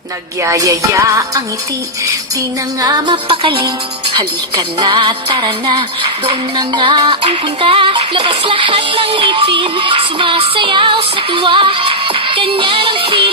Nagyayaya ang ngiti, di na nga mapakali. Halika na, tara na, doon na nga ang punta. Labas lahat ng ngipin, sumasayaw sa tuwa. Ganyan ang feeling.